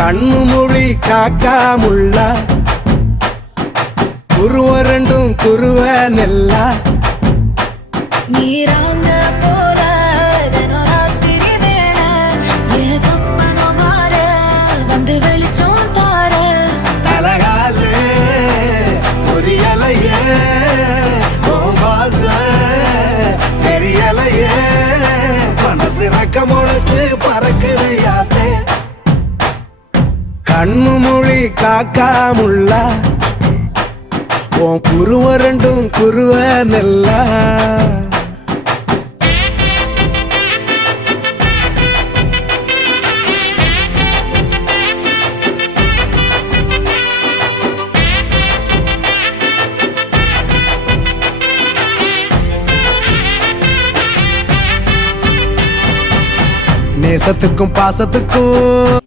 கண்ணு மொழி காக்காமுள்ள குருவ ரெண்டும் குருவ நெல்லா நீராங்க போல ராத்திரி வேண என் சொப்பனம் மாற வந்து வெளிச்சம் தார தலகாலே பொரியலையே பாச பெரியலையே மனசு ரக்க முளைச்சு பறக்குது யாத்தே கண்ணு மொழி காக்காமுள்ள உன் குருவ ரெண்டும் குருவ நெல்லா நேசத்துக்கும் பாசத்துக்கும்